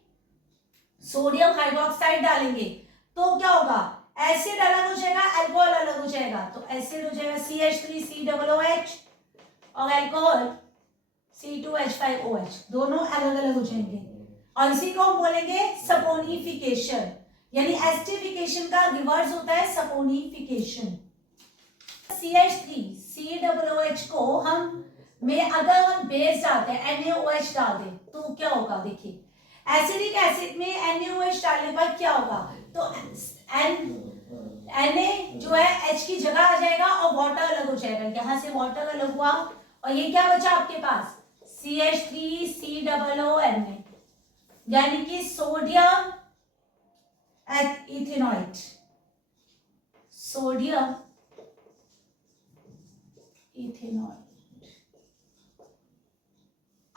सोडियम हाइड्रोक्साइड डालेंगे तो क्या होगा, एसिड अलग हो जाएगा, अल्कोहल अलग हो जाएगा। तो एसिड हो जाएगा CH3COOH और अल्कोहल C2H5OH, दोनों अलग अलग हो जाएंगे। और इसी को हम बोलेंगे सपोनिफिकेशन, यानी एस्टिफिकेशन का रिवर्स होता है सपोनिफिकेशन। CH3COOH को हम में अगर हम बेस डालते हैं NaOH डाल दें तो क्या होगा, देखिए एसिडिक एसिड में NaOH डालने पर क्या होगा, तो Na जो है H की जगह आ जाएगा और वाटर अलग हो जाएगा, यहां से वाटर अलग हुआ और ये क्या बचा आपके पास CH3COONA, यानी कि सोडियम इथेनॉइट, सोडियम इथेनॉइट।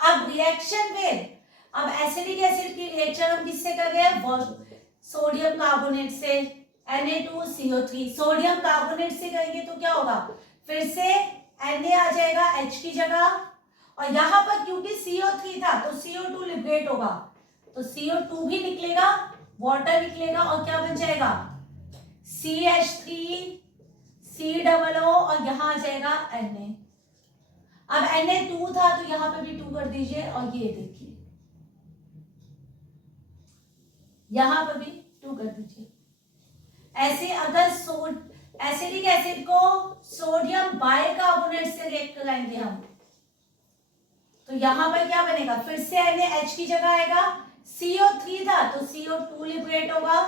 अब रिएक्शन में, अब एसिडिक एसिड की रिएक्शन हम किससे कर रहे हैं, सोडियम कार्बोनेट से, Na2CO3, सोडियम कार्बोनेट से करेंगे तो क्या होगा, फिर से Na आ जाएगा H की जगह, और यहां पर क्योंकि CO3 था तो CO2 लिबरेट होगा, तो CO2 भी निकलेगा, वाटर निकलेगा और क्या बन जाएगा CH3COO और यहां आ जाएगा Na। अब Na2 था तो यहां पे भी 2 कर दीजिए और ये देखिए यहां पर भी 2 कर दीजिए। ऐसे अगर एसिडिक एसिड को सोडियम बाइकार्बोनेट से रिएक्ट कराएंगे हम तो यहां पर क्या बनेगा, फिर से NaH की जगह आएगा, CO3 था तो CO2 लिबरेट होगा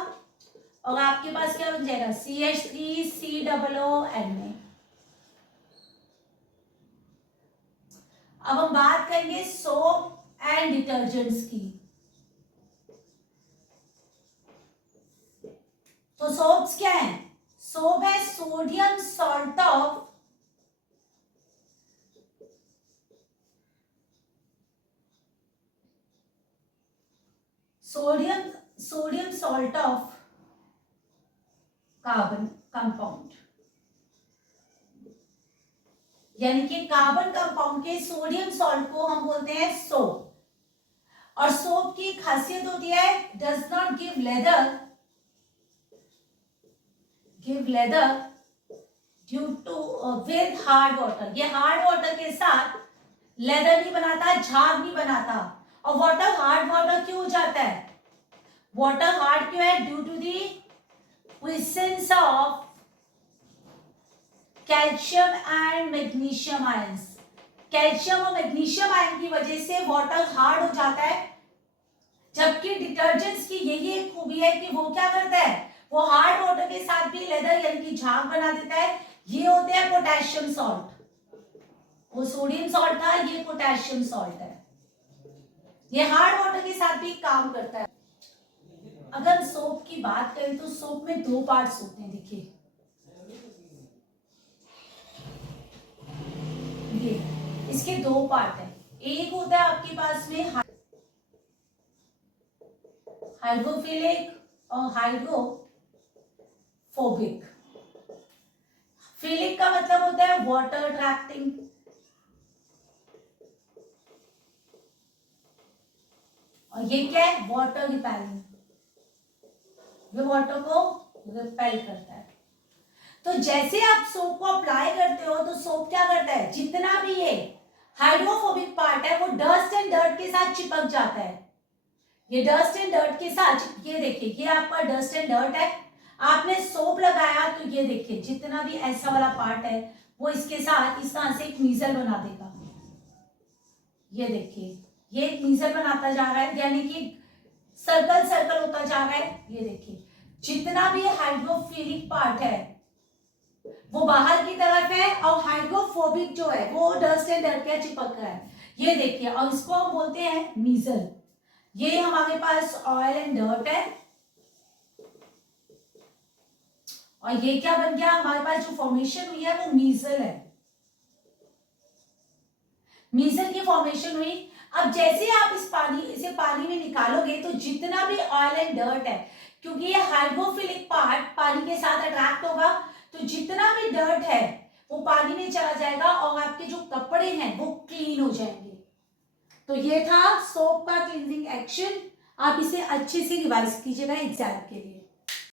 और आपके पास क्या बन जाएगा CH3COONA। अब हम बात करेंगे सोप एंड डिटर्जेंट्स की। तो सोप्स क्या है, सोप है sodium salt of sodium salt of carbon compound, यानी कि कार्बन कंपाउंड के सोडियम सॉल्ट को हम बोलते हैं सोप। और सोप की खासियत होती है does not give lather due to with hard water, ये हार्ड वाटर के साथ लेदर नहीं बनाता, झाग नहीं बनाता। और वाटर हार्ड वाटर क्यों हो जाता है, वाटर हार्ड क्यों है, due to the presence of calcium and magnesium ions. Calcium और मैग्नीशियम आयन की वजह से वाटर हार्ड हो जाता है, जबकि डिटर्जेंट्स की यही एक खूबी है कि वो क्या करता है, वो हार्ड वाटर के साथ भी लेदर यानी कि झाग बना देता है। ये होते हैं पोटेशियम सॉल्ट, वो सोडियम सॉल्ट था, ये पोटेशियम सॉल्ट है, ये हार्ड वाटर के साथ भी काम करता है। अगर सोप की बात करें तो सोप में 2 पार्ट्स होते हैं, देखिए ये इसके 2 पार्ट है। एक होता है आपके पास में हाइड्रोफिलिक और हाइड्रोफोबिक। फिलिक का मतलब होता है वाटर अट्रैक्टिंग, और ये क्या है वाटर रिपेलिंग। ये वाटर को रिपेल करता है। तो जैसे आप सोप को अप्लाई करते हो तो सोप क्या करता है, जितना भी ये हाइड्रोफोबिक पार्ट है वो डस्ट एंड डर्ट के साथ चिपक जाता है। ये डस्ट एंड डर्ट के साथ, ये देखिए ये आपका डस्ट एंड डर्ट है, आपने सोप लगाया तो ये देखिए जितना भी ऐसा वाला पार्ट है वो इसके साथ इस तरह से एक मीजल बना देगा। ये देखिए ये एक मीजल बनाता जा रहा है, यानी कि सर्कल सर्कल होता जा रहा है। ये देखिए जितना भी हाइड्रोफिलिक पार्ट है वो बाहर की तरफ है और हाइड्रोफोबिक जो है वो डस्ट एंड डर्ट के चिपक रहा है। ये देखिए, और इसको हम बोलते हैं मीजल। ये हमारे पास ऑयल एंड डर्ट है और ये क्या बन गया, हमारे पास जो फॉर्मेशन हुई है वो मीजल है। मीजल की फॉर्मेशन हुई। अब जैसे आप इसे पानी में निकालोगे तो जितना भी ऑयल एंड डर्ट है, क्योंकि ये हाइड्रोफिलिक पार्ट पानी के साथ अट्रैक्ट होगा, तो जितना भी डर्ट है वो पानी में चला जाएगा और आपके जो कपड़े हैं वो क्लीन हो जाएंगे। तो ये था सोप का क्लींजिंग एक्शन। आप इसे अच्छे से रिवाइज कीजिएगा एग्जाम के लिए।